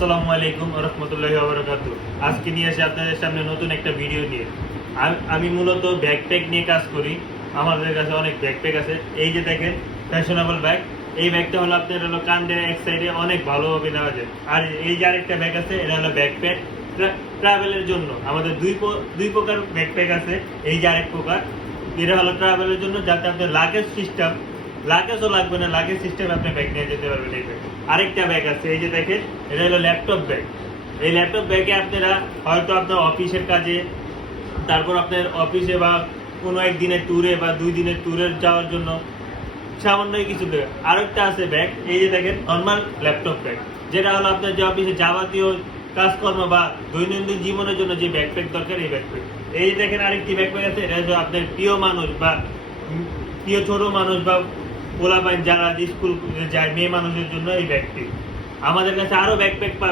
আসসালামু আলাইকুম ওয়া রাহমাতুল্লাহি ওয়া বারাকাতুহু। আজকে নিয়ে এসে আপনাদের সামনে নতুন একটা ভিডিও নিয়ে। আমি মূলত ব্যাকপ্যাক নিয়ে কাজ করি। আমাদের কাছে অনেক ব্যাকপ্যাক আছে। এই যে দেখেন ফ্যাশনেবল ব্যাগ। এই ব্যাগটা হলো আপনার হলো কাঁধের এক সাইডে অনেক ভালোভাবে নেওয়া যায়। আর এই যে আরেকটা ব্যাগ আছে, এটা হলো ব্যাকপ্যাক ট্রাভেলের জন্য। আমাদের দুই প্রকার ব্যাকপ্যাক আছে। এই যে আরেক প্রকার, এটা হলো ট্রাভেলের জন্য, যাতে আপনার লাগেজও লাগবে না, লাগেজ সিস্টেম আপনি ব্যাগ নিয়ে যেতে পারবেন। এই ব্যাগ আরেকটা ব্যাগ আছে, এই যে দেখেন এটা হলো ল্যাপটপ ব্যাগ। এই ল্যাপটপ ব্যাগে আপনারা হয়তো আপনার অফিসের কাজে, তারপর আপনার অফিসে বা কোনো একদিনের ট্যুরে বা 2 দিনের ট্যুরে যাওয়ার জন্য সামান্য কিছু ব্যাগ। আরেকটা আছে ব্যাগ, এই যে দেখেন নর্মাল ল্যাপটপ ব্যাগ, যেটা হলো আপনার যে অফিসে যাবতীয় কাজকর্ম বা দৈনন্দিন জীবনের জন্য যে ব্যাকপ্যাক দরকার, এই ব্যাকপ্যাক। এই যে দেখেন আরেকটি ব্যাকপ্যাক আছে, এটা হচ্ছে আপনার প্রিয় মানুষ বা প্রিয় ছোট মানুষ বা পোলাপাইন যারা স্কুল যায়, মেয়ে মানুষের জন্য এই ব্যাগটি। আমাদের কাছে আরো ব্যাকপ্যাক পাবে।